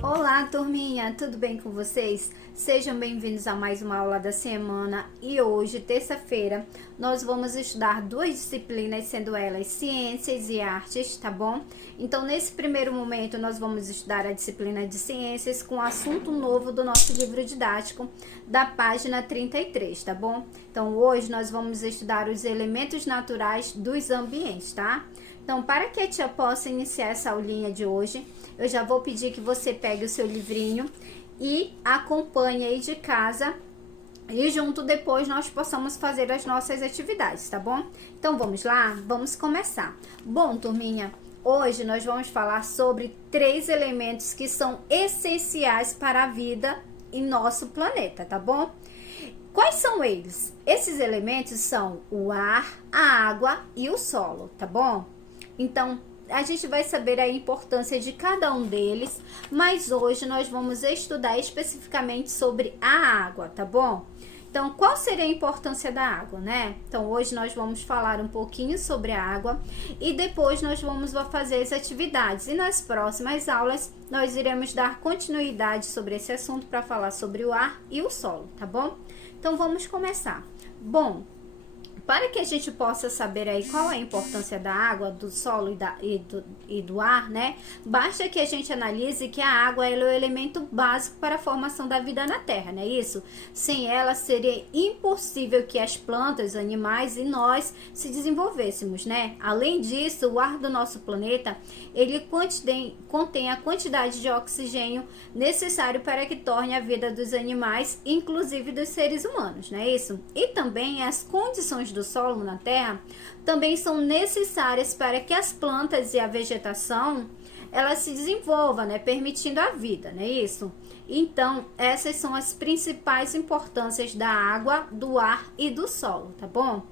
Olá, turminha, tudo bem com vocês? Sejam bem-vindos a mais uma aula da semana e hoje, terça-feira, nós vamos estudar duas disciplinas, sendo elas Ciências e Artes, tá bom? Então, nesse primeiro momento, nós vamos estudar a disciplina de Ciências com assunto novo do nosso livro didático, da página 33, tá bom? Então, hoje nós vamos estudar os elementos naturais dos ambientes, tá? Então, para que a tia possa iniciar essa aulinha de hoje, eu já vou pedir que você pegue o seu livrinho e acompanhe aí de casa e junto depois nós possamos fazer as nossas atividades, tá bom? Então, vamos lá? Vamos começar. Bom, turminha, hoje nós vamos falar sobre 3 elementos que são essenciais para a vida em nosso planeta, tá bom? Quais são eles? Esses elementos são o ar, a água e o solo, tá bom? Então, a gente vai saber a importância de cada um deles, mas hoje nós vamos estudar especificamente sobre a água, tá bom? Então, qual seria a importância da água, né? Então, hoje nós vamos falar um pouquinho sobre a água e depois nós vamos fazer as atividades. E nas próximas aulas, nós iremos dar continuidade sobre esse assunto para falar sobre o ar e o solo, tá bom? Então, vamos começar. Bom, para que a gente possa saber aí qual é a importância da água, do solo e do ar, né? Basta que a gente analise que a água ela é o elemento básico para a formação da vida na Terra, não é isso? Sem ela seria impossível que as plantas, animais e nós se desenvolvêssemos, né? Além disso, o ar do nosso planeta, ele contém a quantidade de oxigênio necessário para que torne a vida dos animais, inclusive dos seres humanos, não é isso? E também as condições do solo na Terra também são necessárias para que as plantas e a vegetação elas se desenvolvam, né, permitindo a vida, não é isso? Então, essas são as principais importâncias da água, do ar e do solo, tá bom?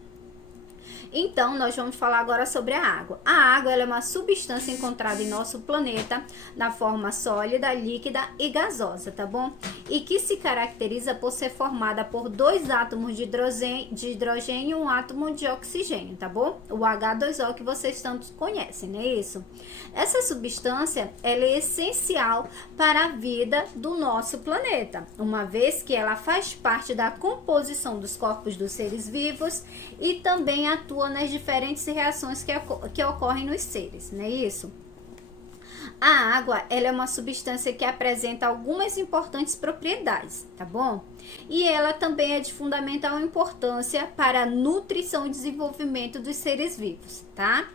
Então, nós vamos falar agora sobre a água. A água ela é uma substância encontrada em nosso planeta na forma sólida, líquida e gasosa, tá bom? E que se caracteriza por ser formada por 2 átomos de hidrogênio e um átomo de oxigênio, tá bom? O H2O que vocês tanto conhecem, não é isso? Essa substância ela é essencial para a vida do nosso planeta, uma vez que ela faz parte da composição dos corpos dos seres vivos e também atua nas diferentes reações que ocorrem nos seres, não é isso? A água, ela é uma substância que apresenta algumas importantes propriedades, tá bom? E ela também é de fundamental importância para a nutrição e desenvolvimento dos seres vivos, tá?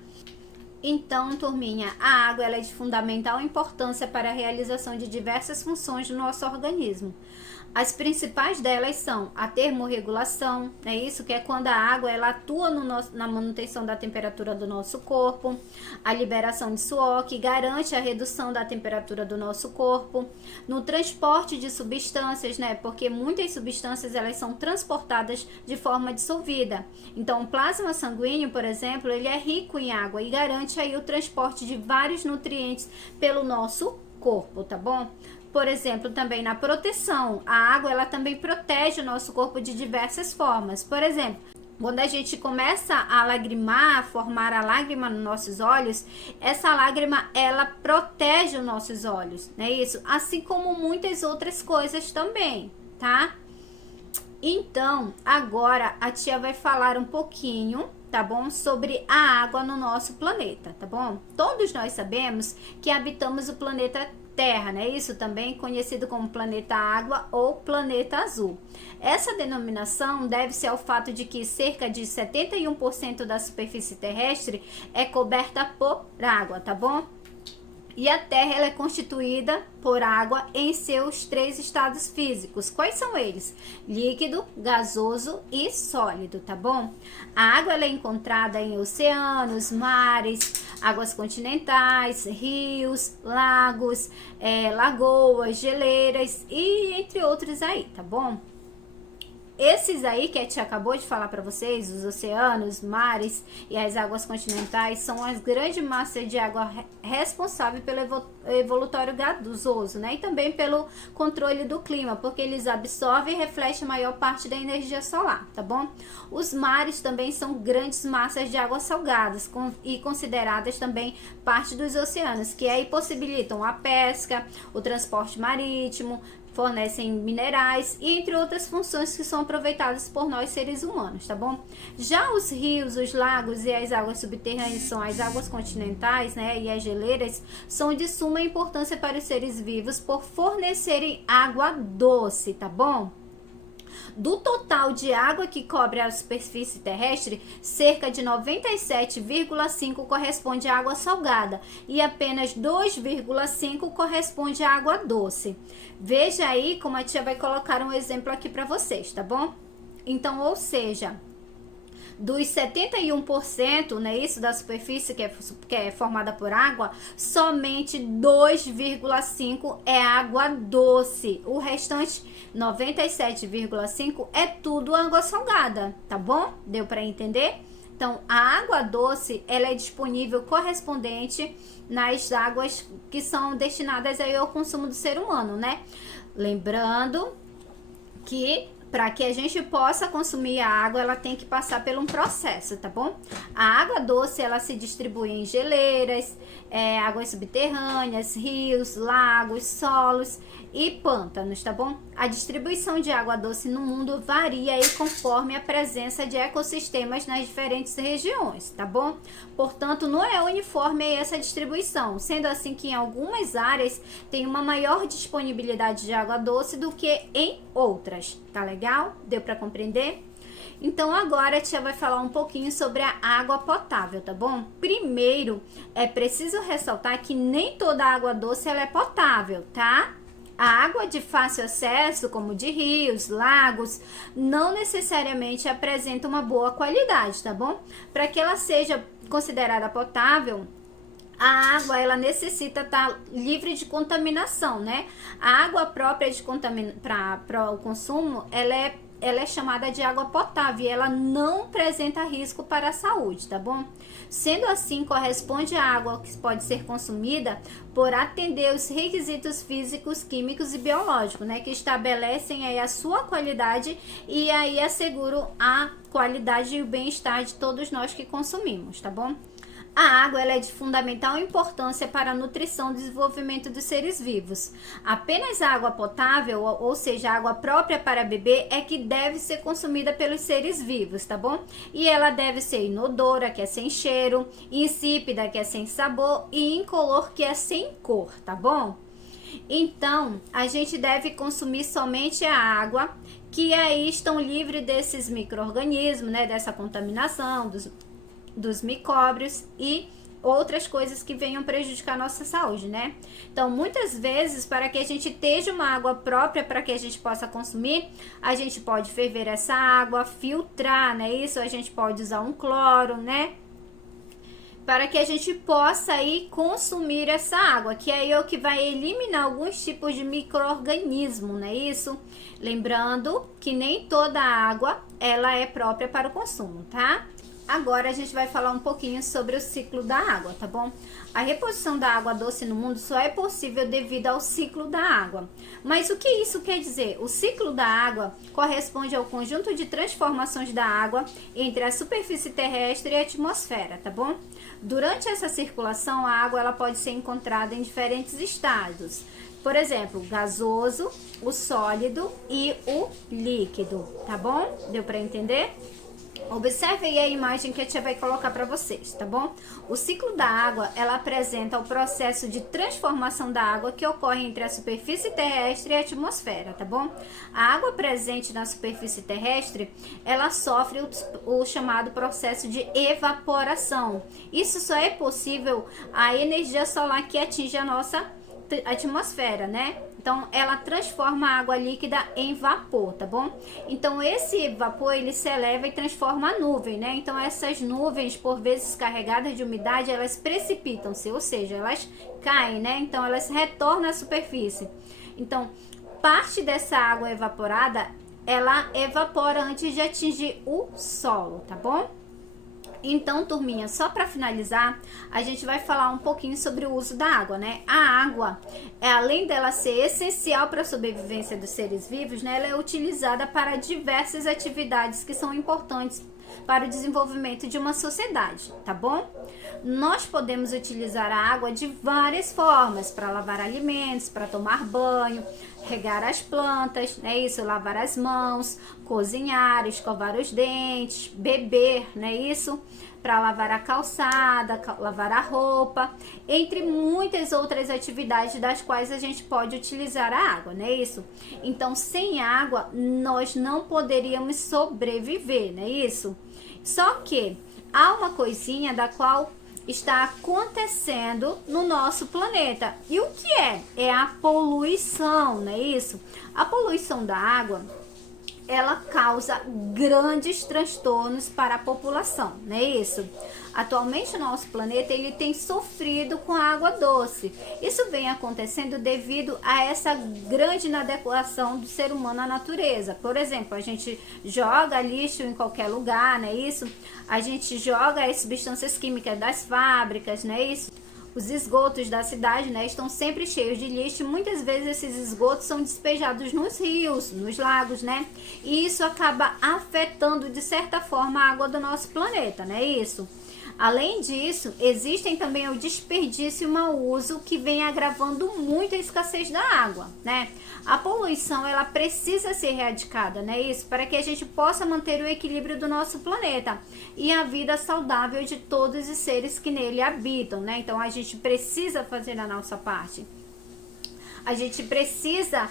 Então, turminha, a água ela é de fundamental importância para a realização de diversas funções do nosso organismo. As principais delas são a termorregulação, é isso que é quando a água ela atua na manutenção da temperatura do nosso corpo, a liberação de suor, que garante a redução da temperatura do nosso corpo, no transporte de substâncias, né, porque muitas substâncias elas são transportadas de forma dissolvida. Então, o plasma sanguíneo, por exemplo, ele é rico em água e garante aí o transporte de vários nutrientes pelo nosso corpo, tá bom? Por exemplo, também na proteção, a água ela também protege o nosso corpo de diversas formas. Por exemplo, quando a gente começa a lagrimar, a formar a lágrima nos nossos olhos, essa lágrima ela protege os nossos olhos, não é isso? Assim como muitas outras coisas também, tá? Então, agora a tia vai falar um pouquinho, tá bom? Sobre a água no nosso planeta, tá bom? Todos nós sabemos que habitamos o planeta Terra, né? Isso também conhecido como planeta água ou planeta azul. Essa denominação deve-se ao fato de que cerca de 71% da superfície terrestre é coberta por água, tá bom? E a Terra ela é constituída por água em seus 3 estados físicos. Quais são eles? Líquido, gasoso e sólido, tá bom? A água ela é encontrada em oceanos, mares, águas continentais, rios, lagos, lagoas, geleiras e entre outros aí, tá bom? esses aí que a tia acabou de falar para vocês, os oceanos, mares e as águas continentais, são as grandes massas de água responsáveis pelo evolutório gasoso, né? E também pelo controle do clima, porque eles absorvem e refletem a maior parte da energia solar, tá bom? Os mares também são grandes massas de águas salgadas e consideradas também parte dos oceanos, que aí possibilitam a pesca, o transporte marítimo, fornecem minerais e entre outras funções que são aproveitadas por nós seres humanos, tá bom? Já os rios, os lagos e as águas subterrâneas, são as águas continentais, né, e as geleiras, são de suma importância para os seres vivos por fornecerem água doce, tá bom? Do total de água que cobre a superfície terrestre, cerca de 97,5% corresponde à água salgada e apenas 2,5% corresponde à água doce. Veja aí como a tia vai colocar um exemplo aqui para vocês, tá bom? Então, ou seja, dos 71%, né, isso da superfície que é formada por água, somente 2,5% é água doce. O restante, 97,5%, é tudo água salgada, tá bom? Deu para entender? Então, a água doce, ela é disponível correspondente nas águas que são destinadas aí ao consumo do ser humano, né? Lembrando que para que a gente possa consumir a água, ela tem que passar por um processo, tá bom? A água doce, ela se distribui em geleiras, águas subterrâneas, rios, lagos, solos e pântanos, tá bom? A distribuição de água doce no mundo varia aí conforme a presença de ecossistemas nas diferentes regiões, tá bom? Portanto, não é uniforme essa distribuição, sendo assim que em algumas áreas tem uma maior disponibilidade de água doce do que em outras, tá legal? Deu para compreender? Então agora a tia vai falar um pouquinho sobre a água potável, tá bom? Primeiro, é preciso ressaltar que nem toda água doce ela é potável, tá? A água de fácil acesso, como de rios, lagos, não necessariamente apresenta uma boa qualidade, tá bom? Para que ela seja considerada potável, a água, ela necessita estar livre de contaminação, né? A água própria para o consumo, ela é chamada de água potável e ela não apresenta risco para a saúde, tá bom? Sendo assim, corresponde à água que pode ser consumida por atender os requisitos físicos, químicos e biológicos, né? Que estabelecem aí a sua qualidade e aí asseguram a qualidade e o bem-estar de todos nós que consumimos, tá bom? A água, ela é de fundamental importância para a nutrição e desenvolvimento dos seres vivos. Apenas a água potável, ou seja, a água própria para beber, é que deve ser consumida pelos seres vivos, tá bom? E ela deve ser inodora, que é sem cheiro, insípida, que é sem sabor, e incolor, que é sem cor, tá bom? Então, a gente deve consumir somente a água que aí estão livres desses micro-organismos, né? Dessa contaminação, dos micróbios e outras coisas que venham prejudicar a nossa saúde, né? Então, muitas vezes, para que a gente tenha uma água própria para que a gente possa consumir, a gente pode ferver essa água, filtrar, né? Isso, a gente pode usar um cloro, né? Para que a gente possa aí consumir essa água, que aí é o que vai eliminar alguns tipos de micro-organismo, né? Isso, lembrando que nem toda água, ela é própria para o consumo, tá? Agora a gente vai falar um pouquinho sobre o ciclo da água, tá bom? A reposição da água doce no mundo só é possível devido ao ciclo da água. Mas o que isso quer dizer? O ciclo da água corresponde ao conjunto de transformações da água entre a superfície terrestre e a atmosfera, tá bom? Durante essa circulação, a água ela pode ser encontrada em diferentes estados. Por exemplo, o gasoso, o sólido e o líquido, tá bom? Deu para entender? Observe aí a imagem que a tia vai colocar para vocês, tá bom? O ciclo da água, ela apresenta o processo de transformação da água que ocorre entre a superfície terrestre e a atmosfera, tá bom? A água presente na superfície terrestre, ela sofre o chamado processo de evaporação. Isso só é possível a energia solar que atinge a nossa atmosfera, né? Então, ela transforma a água líquida em vapor, tá bom? Então, esse vapor, ele se eleva e transforma a nuvem, né? Então, essas nuvens, por vezes carregadas de umidade, elas precipitam-se, ou seja, elas caem, né? Então, elas retornam à superfície. Então, parte dessa água evaporada ela evapora antes de atingir o solo, tá bom? Então, turminha, só para finalizar, a gente vai falar um pouquinho sobre o uso da água, né? A água, além dela ser essencial para a sobrevivência dos seres vivos, né? Ela é utilizada para diversas atividades que são importantes para o desenvolvimento de uma sociedade, tá bom? Nós podemos utilizar a água de várias formas, para lavar alimentos, para tomar banho, regar as plantas, né? Isso, lavar as mãos, cozinhar, escovar os dentes, beber, né? Isso, para lavar a calçada, lavar a roupa, entre muitas outras atividades das quais a gente pode utilizar a água, né? Isso. Então, sem água, nós não poderíamos sobreviver, né? Isso. Só que há uma coisinha da qual está acontecendo no nosso planeta. E o que é? É a poluição, não é isso? A poluição da água, ela causa grandes transtornos para a população, não é isso? Atualmente o nosso planeta ele tem sofrido com a água doce. Isso vem acontecendo devido a essa grande inadequação do ser humano à natureza. Por exemplo, a gente joga lixo em qualquer lugar, não é isso? A gente joga as substâncias químicas das fábricas, não é isso? Os esgotos da cidade, né, estão sempre cheios de lixo e muitas vezes esses esgotos são despejados nos rios, nos lagos, né? E isso acaba afetando de certa forma a água do nosso planeta, né? Isso. Além disso, existem também o desperdício e o mau uso que vem agravando muito a escassez da água, né? A poluição, ela precisa ser erradicada, né? Isso, para que a gente possa manter o equilíbrio do nosso planeta e a vida saudável de todos os seres que nele habitam, né? Então, a gente precisa fazer a nossa parte. A gente precisa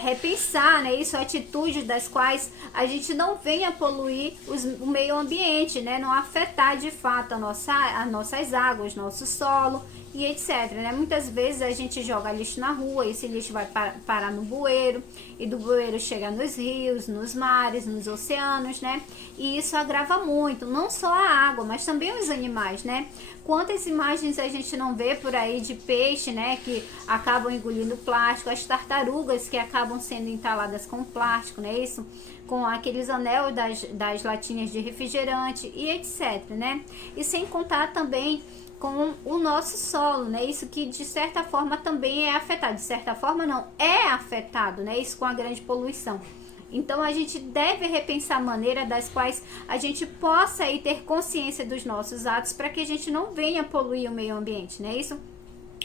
repensar, né, isso, atitudes das quais a gente não venha poluir o meio ambiente, né, não afetar de fato as nossas águas, nosso solo e etc, né? Muitas vezes a gente joga lixo na rua, esse lixo vai parar no bueiro e do bueiro chega nos rios, nos mares, nos oceanos, né? E isso agrava muito, não só a água, mas também os animais, né? Quantas imagens a gente não vê por aí de peixe, né, que acabam engolindo plástico, as tartarugas que acabam sendo entaladas com plástico, né, isso? Com aqueles anel das latinhas de refrigerante e etc, né? E sem contar também com o nosso solo, né? Isso que de certa forma também é afetado, de certa forma não, é afetado, né? Isso com a grande poluição. Então a gente deve repensar a maneira das quais a gente possa aí ter consciência dos nossos atos para que a gente não venha poluir o meio ambiente, não é isso?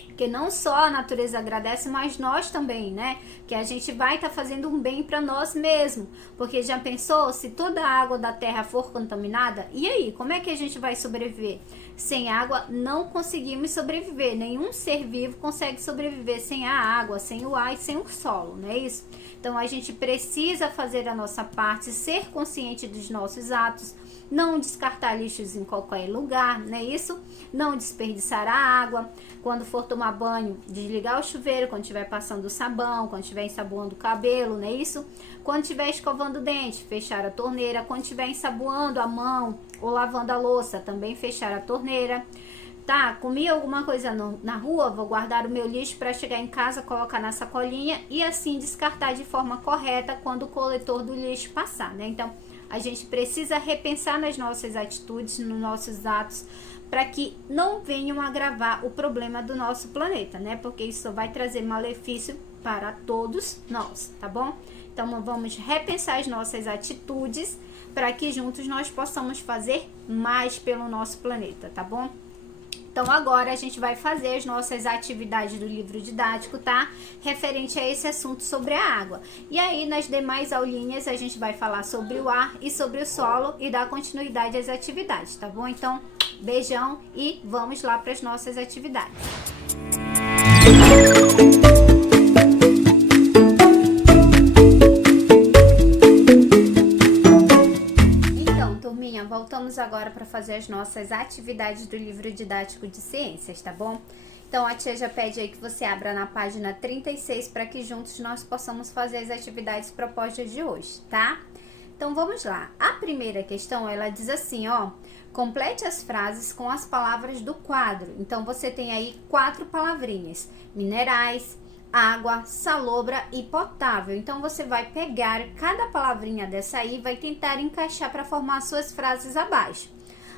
Porque não só a natureza agradece, mas nós também, né? Que a gente vai estar fazendo um bem para nós mesmos. Porque já pensou, se toda a água da terra for contaminada, e aí, como é que a gente vai sobreviver? Sem água não conseguimos sobreviver. Nenhum ser vivo consegue sobreviver sem a água, sem o ar e sem o solo, não é isso? Então a gente precisa fazer a nossa parte, ser consciente dos nossos atos, não descartar lixos em qualquer lugar, não é isso? Não desperdiçar a água. Quando for tomar banho, desligar o chuveiro, quando estiver passando o sabão, quando estiver ensaboando o cabelo, não é isso? Quando estiver escovando o dente, fechar a torneira. Quando estiver ensaboando a mão ou lavando a louça, também fechar a torneira. Tá, comi alguma coisa na rua, vou guardar o meu lixo para chegar em casa, colocar na sacolinha e assim descartar de forma correta quando o coletor do lixo passar, né? Então, a gente precisa repensar nas nossas atitudes, nos nossos atos, para que não venham agravar o problema do nosso planeta, né? Porque isso vai trazer malefício para todos nós, tá bom? Então, vamos repensar as nossas atitudes para que juntos nós possamos fazer mais pelo nosso planeta, tá bom? Então, agora a gente vai fazer as nossas atividades do livro didático, tá? Referente a esse assunto sobre a água. E aí, nas demais aulinhas, a gente vai falar sobre o ar e sobre o solo e dar continuidade às atividades, tá bom? Então, beijão e vamos lá para as nossas atividades. Voltamos agora para fazer as nossas atividades do livro didático de ciências, tá bom? Então a tia já pede aí que você abra na página 36 para que juntos nós possamos fazer as atividades propostas de hoje, tá? Então vamos lá. A primeira questão, ela diz assim, ó: complete as frases com as palavras do quadro. Então você tem aí 4 palavrinhas: minerais, água, salobra e potável. Então, você vai pegar cada palavrinha dessa aí e vai tentar encaixar para formar suas frases abaixo.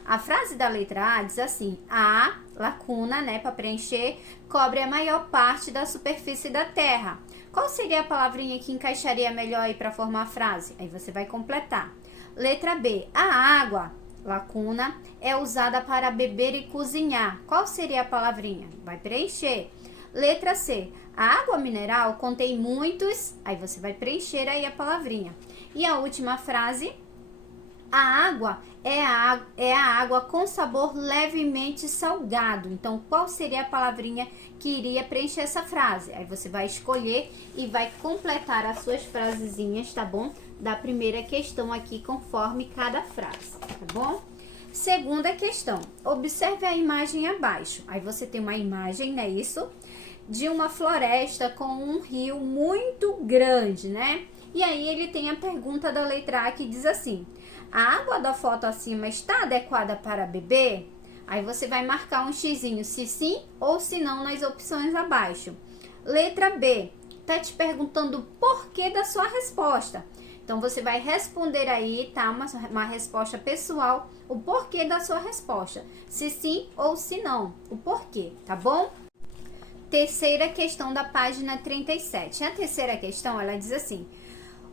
A frase da letra A diz assim: a lacuna, né, para preencher, cobre a maior parte da superfície da terra. Qual seria a palavrinha que encaixaria melhor aí para formar a frase? Aí você vai completar. Letra B, a água, lacuna, é usada para beber e cozinhar. Qual seria a palavrinha? Vai preencher. Letra C, a água mineral contém muitos, aí você vai preencher aí a palavrinha. E a última frase, a água é a água com sabor levemente salgado. Então, qual seria a palavrinha que iria preencher essa frase? Aí você vai escolher e vai completar as suas frasezinhas, tá bom? Da primeira questão aqui, conforme cada frase, tá bom? Segunda questão, observe a imagem abaixo. Aí você tem uma imagem, não é isso? De uma floresta com um rio muito grande, né? E aí ele tem a pergunta da letra A que diz assim: a água da foto acima está adequada para beber? Aí você vai marcar um xizinho se sim ou se não nas opções abaixo. Letra B, tá te perguntando o porquê da sua resposta. Então, você vai responder aí, tá? Uma resposta pessoal, o porquê da sua resposta. Se sim ou se não, o porquê, tá bom? Terceira questão da página 37. A terceira questão, ela diz assim: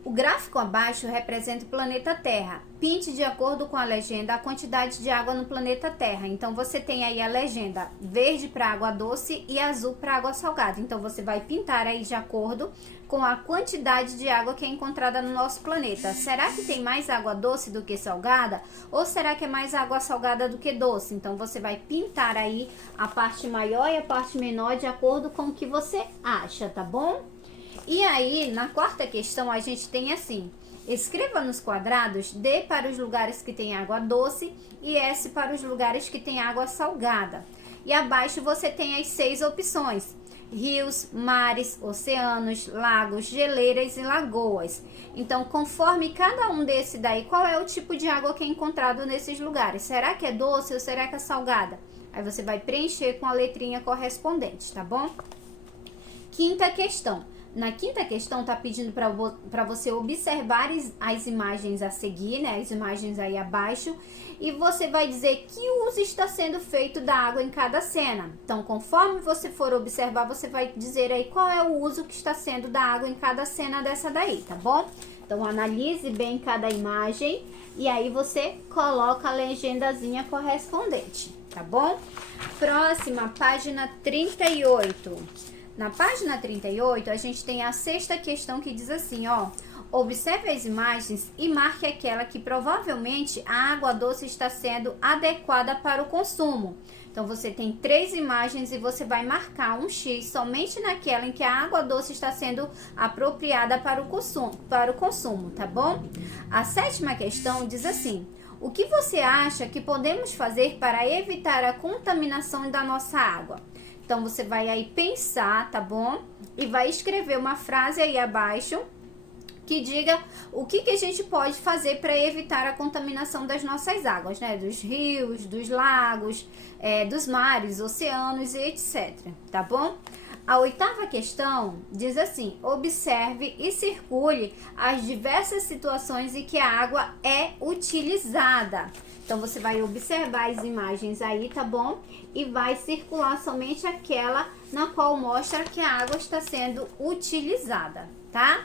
o gráfico abaixo representa o planeta Terra. Pinte de acordo com a legenda a quantidade de água no planeta Terra. Então, você tem aí a legenda verde para água doce e azul para água salgada. Então, você vai pintar aí de acordo com a quantidade de água que é encontrada no nosso planeta. Será que tem mais água doce do que salgada? Ou será que é mais água salgada do que doce? Então, você vai pintar aí a parte maior e a parte menor de acordo com o que você acha, tá bom? E aí, na quarta questão, a gente tem assim: escreva nos quadrados D para os lugares que tem água doce e S para os lugares que tem água salgada. E abaixo você tem as 6 opções: rios, mares, oceanos, lagos, geleiras e lagoas. Então, conforme cada um desse daí, qual é o tipo de água que é encontrado nesses lugares? Será que é doce ou será que é salgada? Aí você vai preencher com a letrinha correspondente, tá bom? Quinta questão. Na quinta questão, tá pedindo para você observar as imagens a seguir, né? As imagens aí abaixo. E você vai dizer que uso está sendo feito da água em cada cena. Então, conforme você for observar, você vai dizer aí qual é o uso que está sendo da água em cada cena dessa daí, tá bom? Então, analise bem cada imagem e aí você coloca a legendazinha correspondente, tá bom? Próxima, página 38. Na página 38, a gente tem a sexta questão que diz assim, ó: observe as imagens e marque aquela que provavelmente a água doce está sendo adequada para o consumo. Então, você tem 3 imagens e você vai marcar um X somente naquela em que a água doce está sendo apropriada para o consumo, tá bom? A sétima questão diz assim: o que você acha que podemos fazer para evitar a contaminação da nossa água? Então, você vai aí pensar, tá bom? E vai escrever uma frase aí abaixo que diga o que a gente pode fazer para evitar a contaminação das nossas águas, né? Dos rios, dos lagos, dos mares, oceanos e etc, tá bom? A oitava questão diz assim: observe e circule as diversas situações em que a água é utilizada. Então, você vai observar as imagens aí, tá bom? E vai circular somente aquela na qual mostra que a água está sendo utilizada, tá?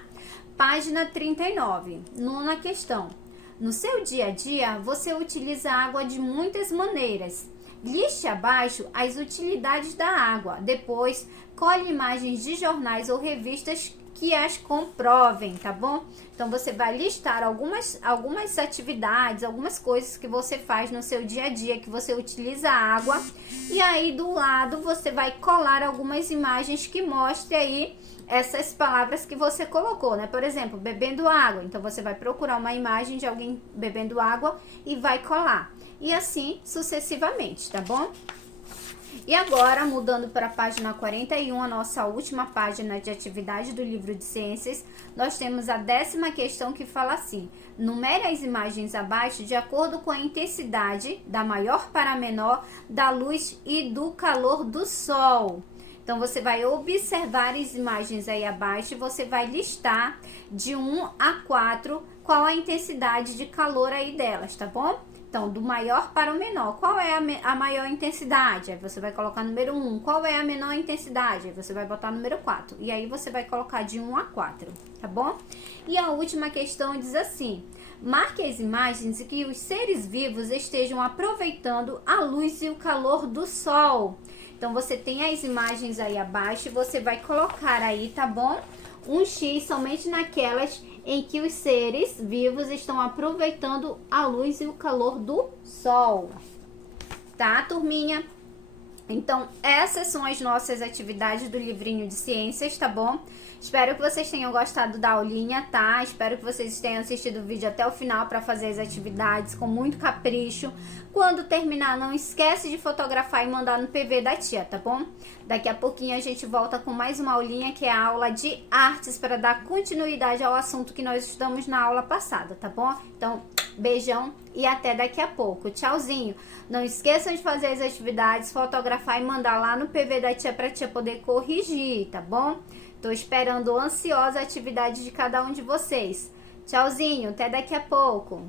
Página 39, nona questão. No seu dia a dia, você utiliza a água de muitas maneiras. Liste abaixo as utilidades da água. Depois, colhe imagens de jornais ou revistas que as comprovem, tá bom? Então, você vai listar algumas atividades, algumas coisas que você faz no seu dia a dia, que você utiliza a água. E aí, do lado, você vai colar algumas imagens que mostrem aí essas palavras que você colocou, né? Por exemplo, bebendo água. Então, você vai procurar uma imagem de alguém bebendo água e vai colar. E assim, sucessivamente, tá bom? E agora, mudando para a página 41, a nossa última página de atividade do livro de ciências, nós temos a 10ª questão que fala assim: numere as imagens abaixo de acordo com a intensidade, da maior para a menor, da luz e do calor do sol. Então, você vai observar as imagens aí abaixo e você vai listar de 1 a 4 qual a intensidade de calor aí delas, tá bom? Então, do maior para o menor, qual é a maior intensidade? Aí você vai colocar número 1. Qual é a menor intensidade? Aí você vai botar número 4. E aí você vai colocar de 1 a 4, tá bom? E a última questão diz assim: marque as imagens em que os seres vivos estejam aproveitando a luz e o calor do sol. Então, você tem as imagens aí abaixo e você vai colocar aí, tá bom? Um X somente naquelas em que os seres vivos estão aproveitando a luz e o calor do sol. Tá, turminha? Então, essas são as nossas atividades do livrinho de ciências, tá bom? Espero que vocês tenham gostado da aulinha, tá? Espero que vocês tenham assistido o vídeo até o final para fazer as atividades com muito capricho. Quando terminar, não esquece de fotografar e mandar no PV da tia, tá bom? Daqui a pouquinho a gente volta com mais uma aulinha, que é a aula de artes, para dar continuidade ao assunto que nós estudamos na aula passada, tá bom? Então, beijão e até daqui a pouco. Tchauzinho. Não esqueçam de fazer as atividades, fotografar e mandar lá no PV da tia pra tia poder corrigir, tá bom? Tô esperando ansiosa a atividade de cada um de vocês. Tchauzinho, até daqui a pouco.